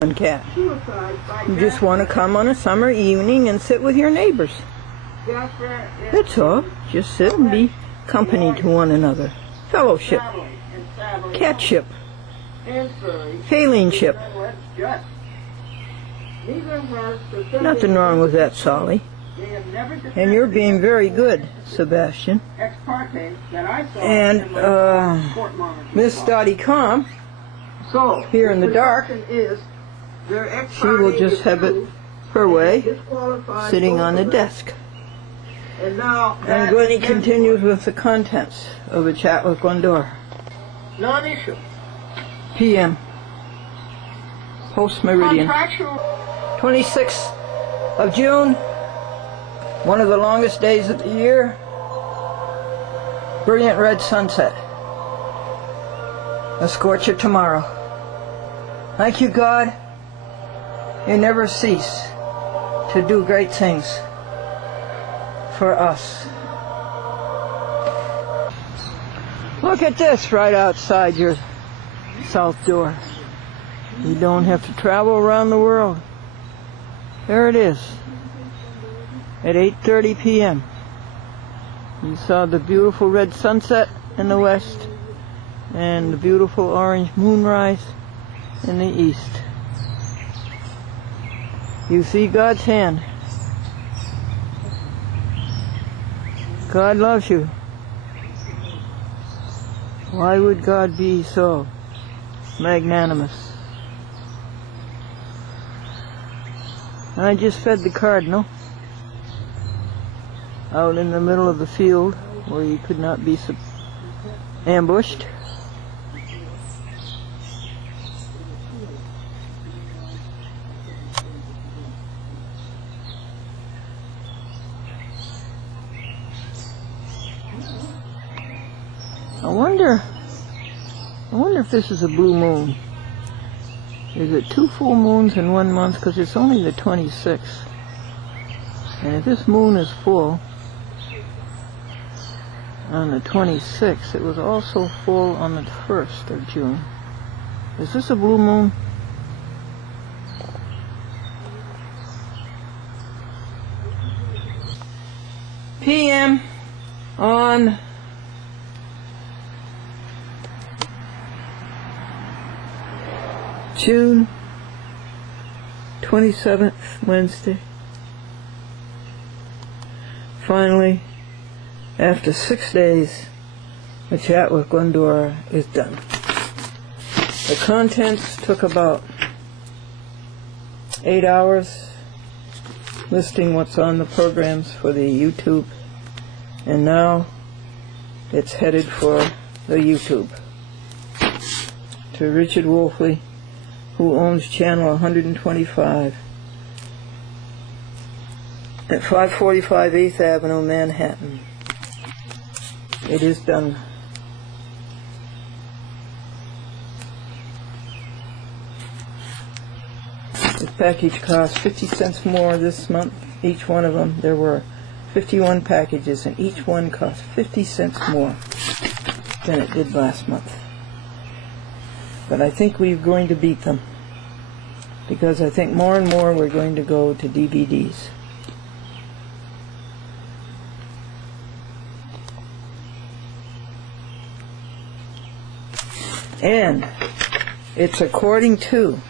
cat. You just want to come on a summer evening and sit with your neighbors. That's all. Just sit and be company to one another. Fellowship. Catship. Felineship. Nothing wrong with that, Solly. And you're being very good, Sebastian. And Miss Dottie Com, here in the dark, she will just have it her way, sitting on the desk. And Glennie continues with the contents of A Chat with Glendora. Non-issue. PM. Post Meridian. 26th of June. One of the longest days of the year. Brilliant red sunset. A scorcher tomorrow. Thank you, God. You never cease to do great things for us. Look at this right outside your south door. You don't have to travel around the world. There it is. At 8:30 p.m. You saw the beautiful red sunset in the west and the beautiful orange moonrise in the east. You see God's hand. God loves you. Why would God be so magnanimous? I just fed the cardinal out in the middle of the field where he could not be ambushed. I wonder if this is a blue moon. Is it 2 full moons in 1 month? Because it's only the 26th. And if this moon is full on the 26th, it was also full on the 1st of June. Is this a blue moon? PM on June 27th, Wednesday. Finally, after 6 days, A Chat with Glendora is done. The contents took about 8 hours, listing what's on the programs for the YouTube, and now it's headed for the YouTube. To Richard Wolfley, who owns channel 125 at 545 8th Avenue, Manhattan. It is done. This package cost 50 cents more this month, each one of them. There were 51 packages, and each one cost 50 cents more than it did last month. But I think we're going to beat them, because I think more and more we're going to go to DVDs. And it's according to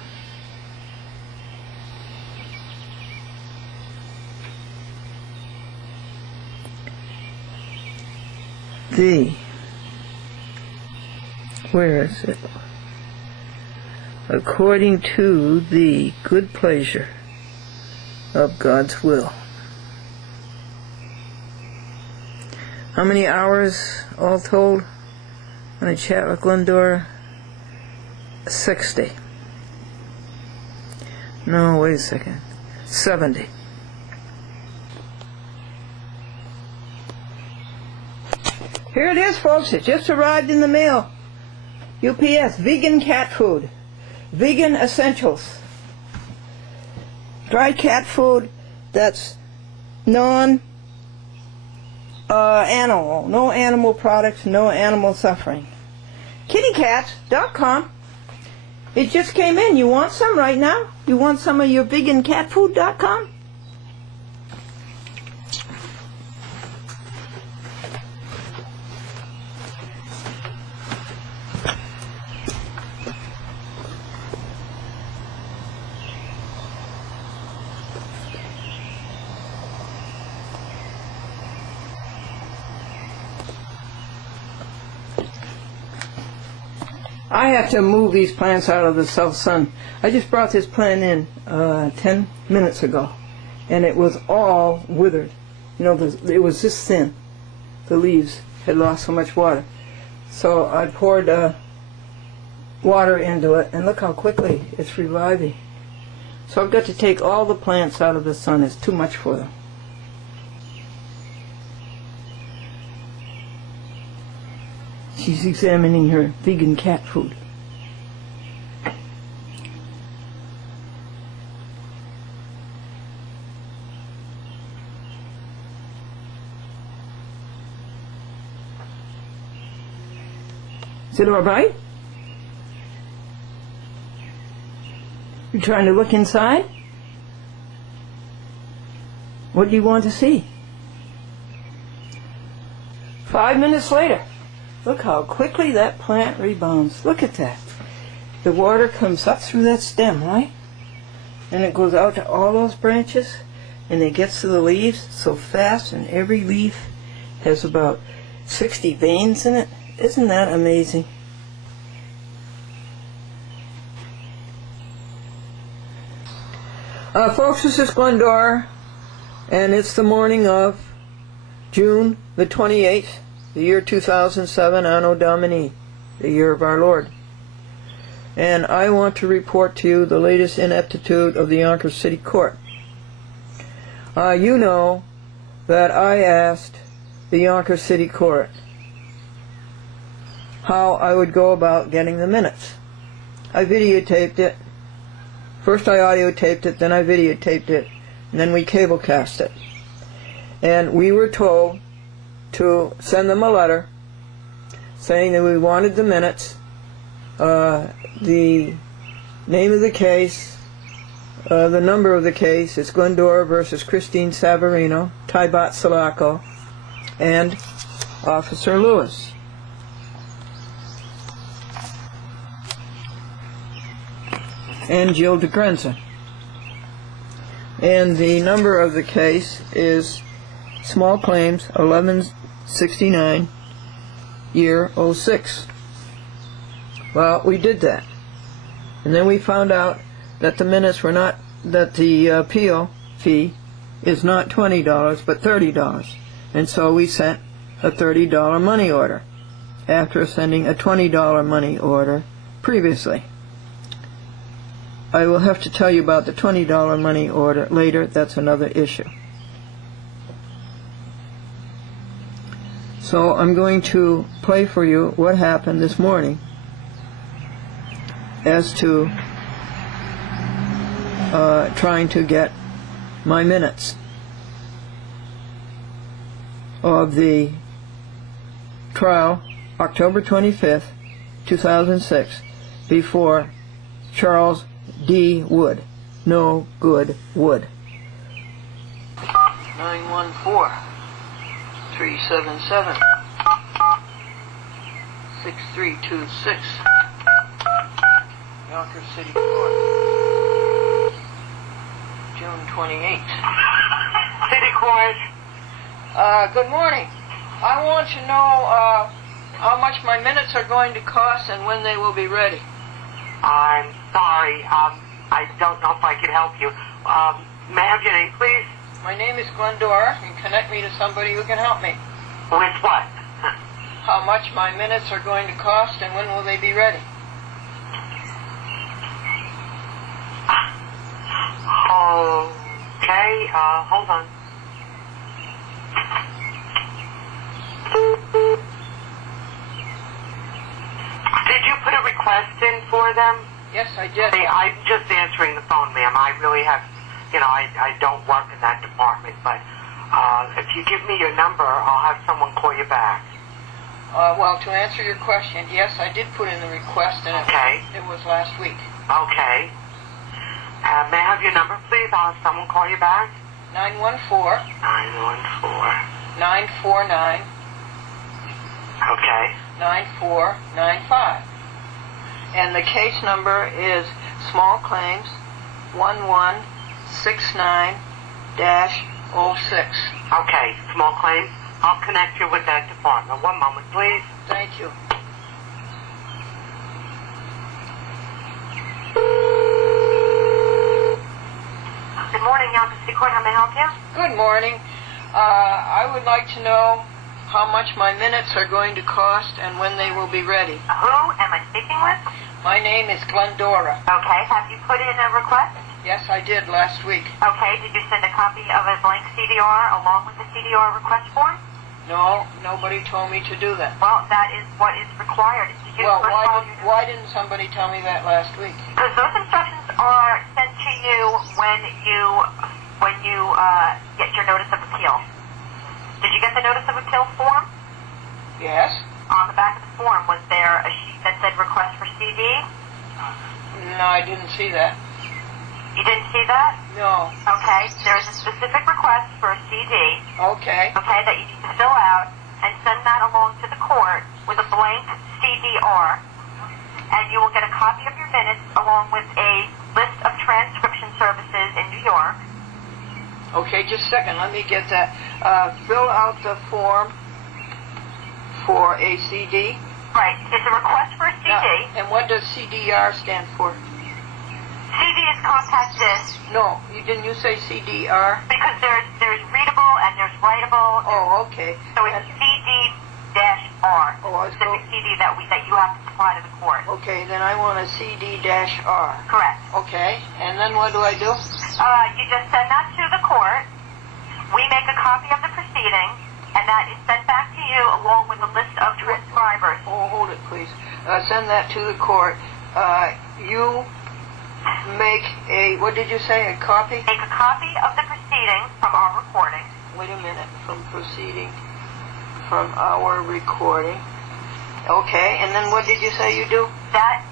where is it? According to the good pleasure of God's will. How many hours all told on A Chat with Glendora? 60. No, wait a second. 70. Here it is, folks. It just arrived in the mail. UPS, vegan cat food. Vegan essentials. Dry cat food that's non-animal. No animal products, no animal suffering. kittycats.com. It just came in. You want some right now? You want some of your vegancatfood.com? I have to move these plants out of the south sun. I just brought this plant in 10 minutes ago, and it was all withered. You know, it was this thin. The leaves had lost so much water. So I poured water into it, and look how quickly it's reviving. So I've got to take all the plants out of the sun. It's too much for them. She's examining her vegan cat food. Is it all right? You trying to look inside? What do you want to see? 5 minutes later. Look how quickly that plant rebounds. Look at that. The water comes up through that stem, right? And it goes out to all those branches, and it gets to the leaves so fast, and every leaf has about 60 veins in it. Isn't that amazing? Folks, this is Glendora, and it's the morning of June the 28th. The year 2007, Anno Domini, the year of our Lord. And I want to report to you the latest ineptitude of the Yonkers City Court. You know that I asked the Yonkers City Court how I would go about getting the minutes. I videotaped it. First I audio taped it, then I videotaped it, and then we cablecast it. And we were told to send them a letter saying that we wanted the minutes, the name of the case, the number of the case. It's Glendora versus Christine Savarino, Tybat Sulaco, and Officer Lewis. And Jill DeGrenza. And the number of the case is Small Claims 1169, year 06. Well, we did that. And then we found out that the minutes were not, that the appeal fee is not $20 but $30. And so we sent a $30 money order after sending a $20 money order previously. I will have to tell you about the $20 money order later. That's another issue. So I'm going to play for you what happened this morning as to trying to get my minutes of the trial, October 25th, 2006, before Charles D. Wood. No good Wood. 914-377-6326. Yonkers City Court. June 28th. City Court. Good morning. I want to know how much my minutes are going to cost and when they will be ready. I'm sorry. I don't know if I can help you. May I have your name, please? My name is Glendora. You can connect me to somebody who can help me. With what? How much my minutes are going to cost and when will they be ready? Okay, hold on. Did you put a request in for them? Yes, I did. Hey, I'm just answering the phone, ma'am. I really have, I don't work in that department, but if you give me your number, I'll have someone call you back. Well, to answer your question, yes, I did put in the request, and it was last week. Okay. May I have your number, please? I'll have someone call you back. 914. 949. Okay. 9495. And the case number is small claims 1169-06. Okay, small claims. I'll connect you with that department. One moment, please. Thank you. Good morning, Young City Court. How may I help you? Good morning. I would like to know how much my minutes are going to cost and when they will be ready. Who am I speaking with? My name is Glendora. Okay, have you put in a request? Yes, I did last week. Okay, did you send a copy of a blank CDR along with the CDR request form? No, nobody told me to do that. Well, that is what is required. Did you Well, why didn't somebody tell me that last week? Because those instructions are sent to you when you get your notice of appeal. Did you get the notice of appeal form? Yes. On the back of the form, was there a sheet that said request for CD? No, I didn't see that. You didn't see that? No. Okay, there is a specific request for a CD. Okay. Okay, that you need to fill out and send that along to the court with a blank CDR. And you will get a copy of your minutes along with a list of transcription services in New York. Okay, just a second. Let me get that. Fill out the form for a CD. Right. It's a request for a CD. Now, and what does CDR stand for? CD is compact disc. No, didn't you say CDR? Because there's readable and there's writable. Oh, okay. So it's CD-R. Oh, specific CD that you have to supply to the court. Okay, then I want a CD-R. Correct. Okay, and then what do I do? You just send that to the court. We make a copy of the proceeding, and that is sent back to you along with a list of transcribers. Oh, hold it, please. Send that to the court. You make a, what did you say, a copy? Make a copy of the proceeding from our recording. Wait a minute, from from our recording. Okay, and then what did you say you do? That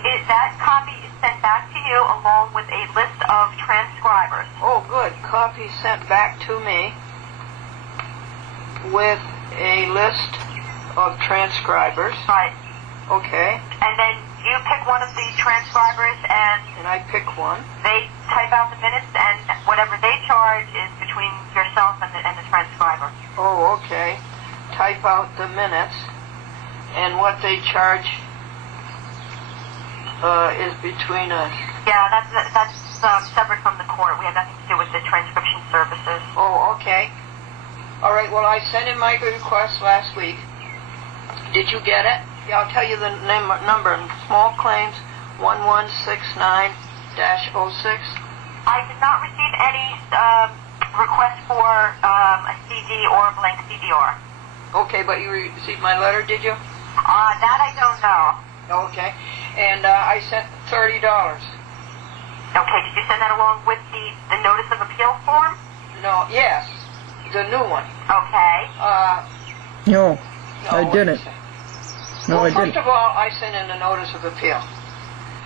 copy is sent back to you along with a list of transcribers. Oh, good. Copy sent back to me with a list of transcribers. Right. Okay. And then you pick one of these transcribers And I pick one. they type out the minutes, and whatever they charge is between yourself and the transcriber. Oh, okay. Type out the minutes, and what they charge is between us. Yeah, that's separate from the court. We have nothing to do with the transcription services. Oh, okay. All right, well, I sent in my request last week. Did you get it? Yeah, I'll tell you the number. Small claims 1169-06. I did not receive any request for a CD or a blank CDR. Okay, but you received my letter, did you? That I don't know. Okay. And I sent $30. Okay, did you send that along with the notice of appeal form? No, yes. The new one. Okay. No, I didn't. No, I First didn't. of all, I sent in a notice of appeal.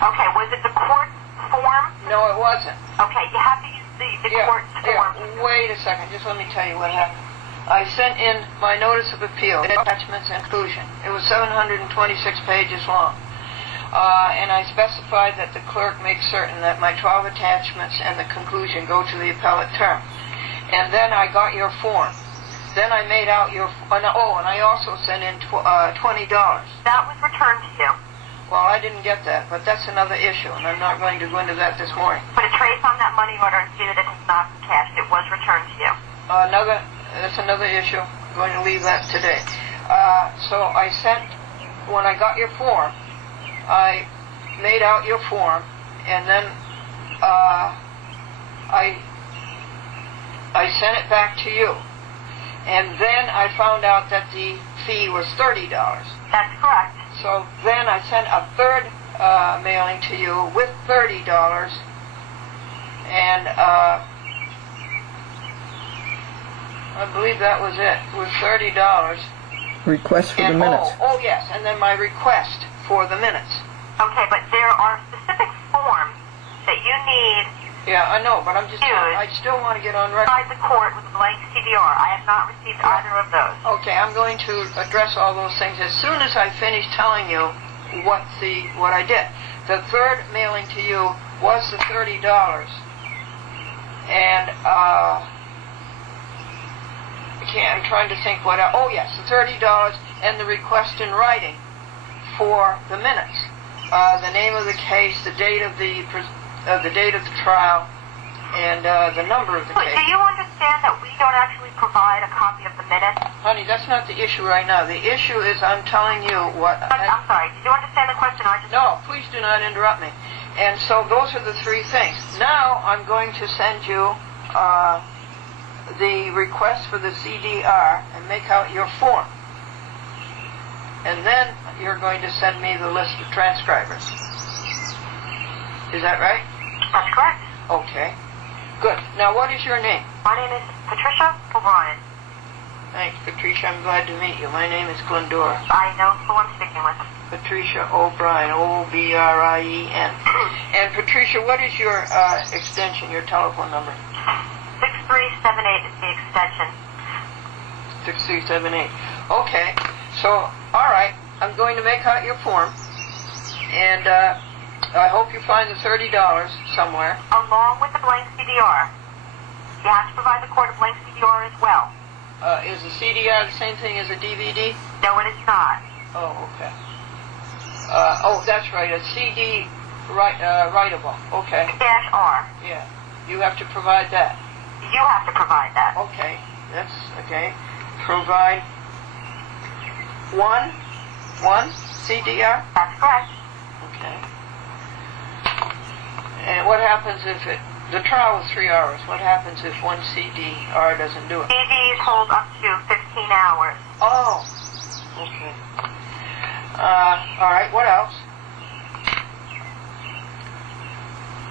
Okay, was it the court form? No, it wasn't. Okay, you have to use the court form. Wait a second. Just let me tell you what happened. I sent in my notice of appeal, attachments and inclusion. It was 726 pages long. And I specified that the clerk makes certain that my 12 attachments and the conclusion go to the appellate term. And then I got your form. Then I made out your, and I also sent in $20. That was returned to you. Well, I didn't get that, but that's another issue, and I'm not going to go into that this morning. Put a trace on that money order and see that it has not been cashed. It was returned to you. That's another issue. I'm going to leave that today. So I sent, when I got your form, I made out your form, and then I sent it back to you. And then I found out that the fee was $30. That's correct. So then I sent a third mailing to you with $30, and I believe that was it, with $30. request for the minutes. Oh yes, and then my request for the minutes. Okay, but there are specific forms that you need Yeah, I know, but I still want to get on record. by the court with a blank CDR. I have not received either of those. Okay, I'm going to address all those things as soon as I finish telling you what I did. The third mailing to you was the $30, and I'm trying to think what else. Oh yes, the $30 and the request in writing for the minutes, the name of the case, the date of the trial, and the number of the Wait, case. do you understand that we don't actually provide a copy of the minutes? Honey, that's not the issue right now. The issue is I'm telling you what... I'm sorry, did you understand the question? No, please do not interrupt me. And so those are the three things. Now I'm going to send you the request for the CDR and make out your form. And then you're going to send me the list of transcribers. Is that right? That's correct. Okay. Good. Now what is your name? My name is Patricia O'Brien. Thanks, Patricia. I'm glad to meet you. My name is Glendora. I know who I'm speaking with. Patricia O'Brien, O-B-R-I-E-N. And Patricia, what is your extension, your telephone number? 6378 is the extension. 6378. Okay. So, all right. I'm going to make out your form. And I hope you find the $30 somewhere. Along with the blank CDR. You have to provide the court a blank CDR as well. Is the CDR the same thing as a DVD? No, it is not. Oh, okay. That's right. A CD writable. Okay. -R. Yeah. You have to provide that. You have to provide that. Okay. That's okay. Provide one CDR? That's correct. Okay. And what happens if the trial was 3 hours. What happens if one CDR doesn't do it? CDs hold up to 15 hours. Oh. Okay. All right. What else?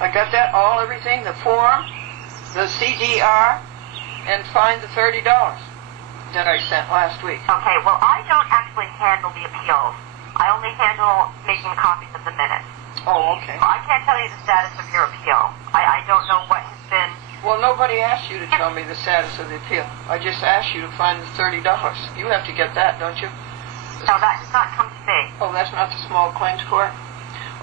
I got that all, everything, the form, the CDR, and find the $30 that I sent last week. Okay, well, I don't actually handle the appeals. I only handle making copies of the minutes. Oh, okay. So I can't tell you the status of your appeal. I don't know what has been... Well, nobody asked you to tell me the status of the appeal. I just asked you to find the $30. You have to get that, don't you? No, that does not come to me. Oh, that's not the small claims court?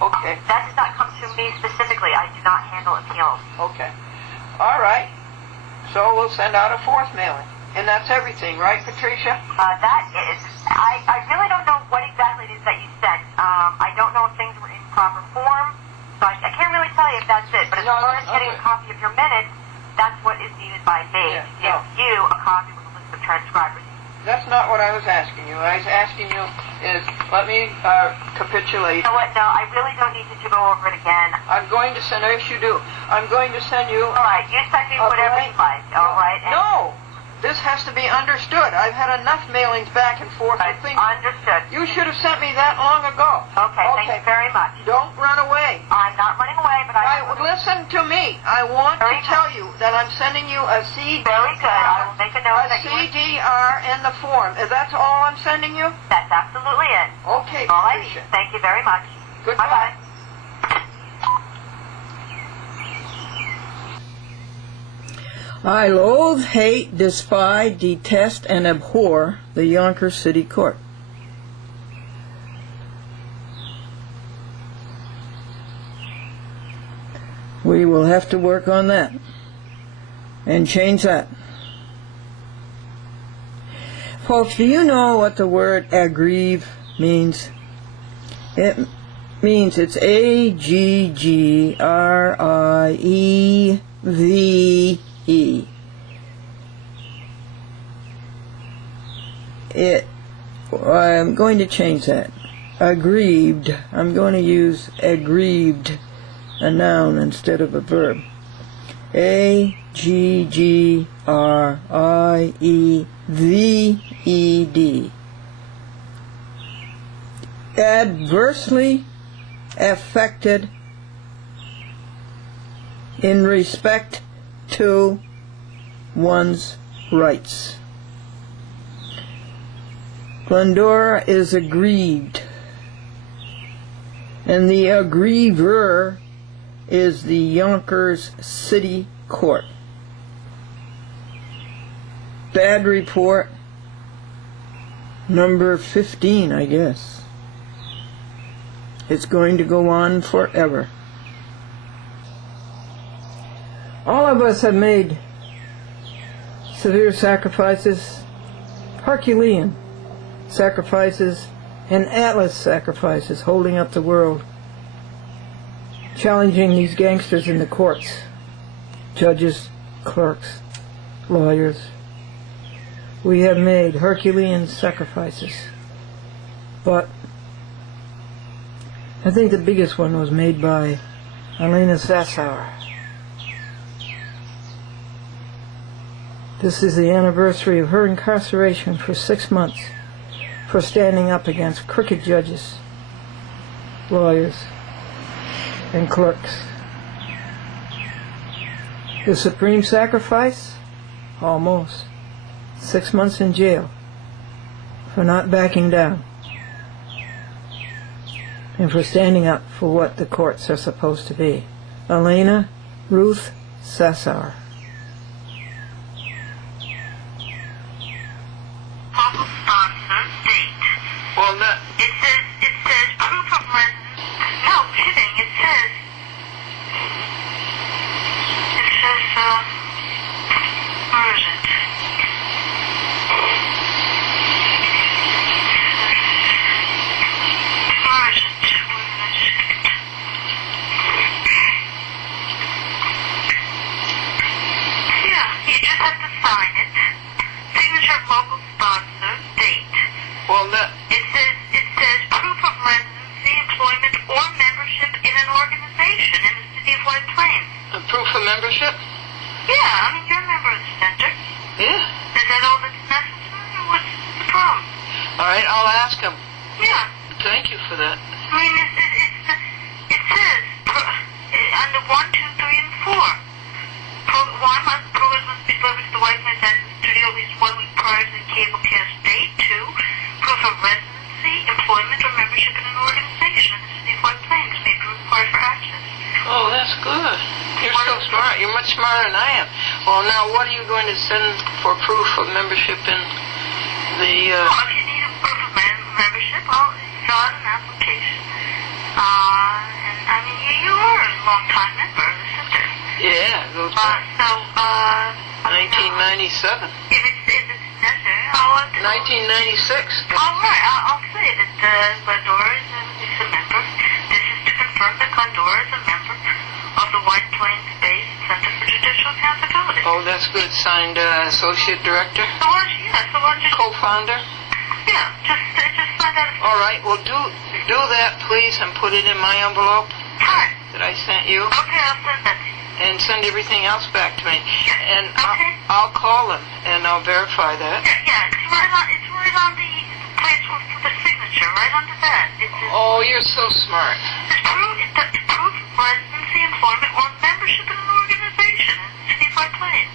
Okay. That does not come to me specifically. I do not handle appeals. Okay. All right. So we'll send out a fourth mailing. And that's everything, right, Patricia? That is... I really don't know what exactly it is that you sent. I don't know if things were in proper form. So I can't really tell you if that's it. But as far as getting a copy of your minutes, that's what is needed by me. Yeah, to give you a copy with a list of transcribers. That's not what I was asking you. I was asking you is, let me capitulate. You know what? No, I really don't need you to go over it again. I'm going to send, yes you do. I'm going to send you... All right, you send me whatever you like, all right? And No! This has to be understood. I've had enough mailings back and forth with things. Understood. You should have sent me that long ago. Okay, thank you very much. Don't run away. I'm not running away, but Listen to me. I want to tell you that I'm sending you a CD. Very good. I will make a note that CDR and the form. That's all I'm sending you? That's absolutely it. Okay, All right. Patricia. Thank you very much. Goodbye. Bye-bye. I loathe, hate, despise, detest, and abhor the Yonkers City Court. We will have to work on that and change that. Folks, do you know what the word aggrieve means? It means it's A-G-G-R-I-E-V-E. I'm going to change that. Aggrieved. I'm going to use aggrieved, a noun instead of a verb. A-G-G-R-I-E-V-E-D. Adversely affected in respect to one's rights. Glendora is aggrieved. And the aggriever is the Yonkers City Court. Bad report number 15, I guess. It's going to go on forever. All of us have made severe sacrifices, Herculean sacrifices, and Atlas sacrifices, holding up the world, challenging these gangsters in the courts, judges, clerks, lawyers. We have made Herculean sacrifices, but I think the biggest one was made by Elena Sassauer. This is the anniversary of her incarceration for 6 months for standing up against crooked judges, lawyers, and clerks. The supreme sacrifice? Almost. 6 months in jail for not backing down and for standing up for what the courts are supposed to be. Elena Ruth Sassauer. Well, it says proof of residence. No, kidding. It says where is it? Yeah, you just have to sign it. Signature, local sponsor, date. Well, it says proof of residency, employment, or membership in an organization in the city of White Plains. A proof of membership? Yeah, I mean, you're a member of the center. Yeah. Is that all that's necessary? What's the problem? All right, I'll ask him. Yeah. Thank you for that. I mean, it says under 1, 2, 3, and 4. 1 month progress must be delivered to the White Plains Access Studio at least 1 week prior to the cable cast date. 2, proof of residency, employment, or membership in an organization in the city of White Plains may be required for access. Oh, that's good. You're so smart. You're much smarter than I am. Well, now, what are you going to send for proof of membership in the... Well, if you need a proof of membership, well, fill out an application. And, I mean, you are a long-time member of the center. Yeah, go back. 1997. If it's necessary, I'll... 1996. All right, I'll say that Glendora is a member. This is to confirm that Glendora is a member of the White Plains-based Center for Judicial Accountability. Oh, that's good. Signed Associate Director? So why don't you... Co-founder? Yeah, just sign that. All right, well, do that, please, and put it in my envelope Fine. that I sent you. Okay, I'll send that to you. And send everything else back to me. And Okay. I'll call them, and I'll verify that. Yeah, it's right on the place for the signature, right under that. Oh, you're so smart. It's proof of residency, employment, or membership in an organization in the city of White Plains.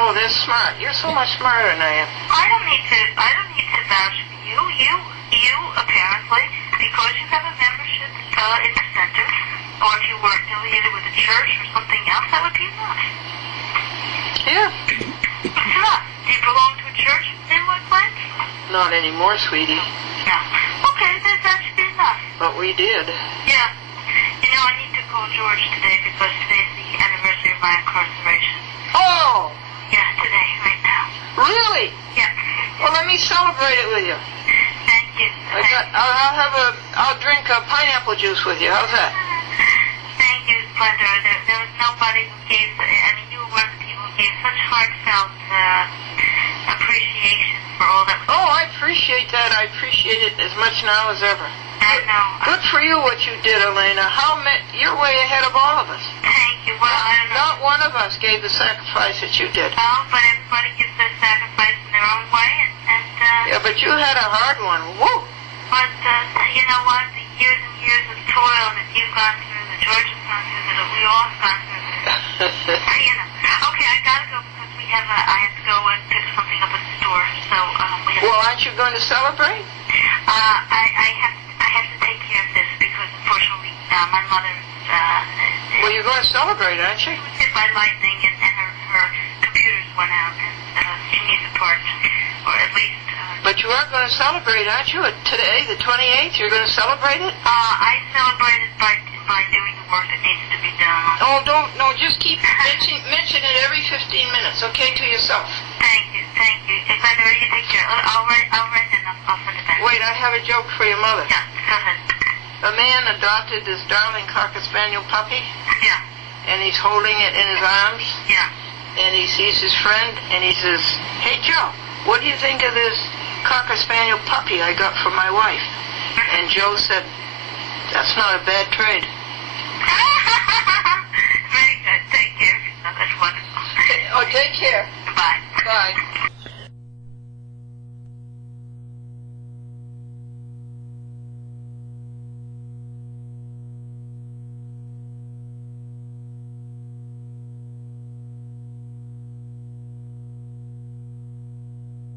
Oh, that's smart. You're so much smarter than I am. I don't need to vouch for you. You apparently, because you have a membership in the center, or if you were affiliated with a church or something else, that would be enough. Yeah. It's enough. Do you belong to a church in White Plains? Not anymore, sweetie. No. Okay, then that should be enough. But we did. Yeah. You know, I need to call George today because today's the anniversary of my incarceration. Oh! Yeah, today, right now. Really? Yeah. Well, let me celebrate it with you. Thank you. I'll drink pineapple juice with you. How's that? Thank you, Glendora. There was nobody who gave, you were one of the people who gave such heartfelt appreciation for all that. Oh, I appreciate that. I appreciate it as much now as ever. I know. Good for you what you did, Elena. You're way ahead of all of us. Thank you. Well, I don't know. Not one of us gave the sacrifice that you did. Well, but everybody gives their sacrifice in their own way, and Yeah, but you had a hard one. Woo! But, you know what? The years and years of toil that you've gone through, that George has gone through, that we all have gone through. Okay, I gotta go because I have to go and pick something up at the store. So, we have Well, aren't you going to celebrate? I have to take care of this because unfortunately my mother's Well, you're going to celebrate, aren't you? was hit by lightning and her computers went out and she needs support, or at least. But you are going to celebrate, aren't you? Today, the 28th, you're going to celebrate it? I celebrate it by doing the work that needs to be done. Oh, just keep mention it every 15 minutes, okay, to yourself. Thank you. Glendora, you take care. I'll write and I'll send it back. Wait, I have a joke for your mother. Yeah, go ahead. A man adopted this darling Cocker Spaniel puppy, Yeah, and he's holding it in his arms, yeah. and he sees his friend, and he says, "Hey, Joe, what do you think of this Cocker Spaniel puppy I got for my wife?" And Joe said, "That's not a bad trade." Very good. Take care. That's wonderful. Oh, take care. Bye. Bye.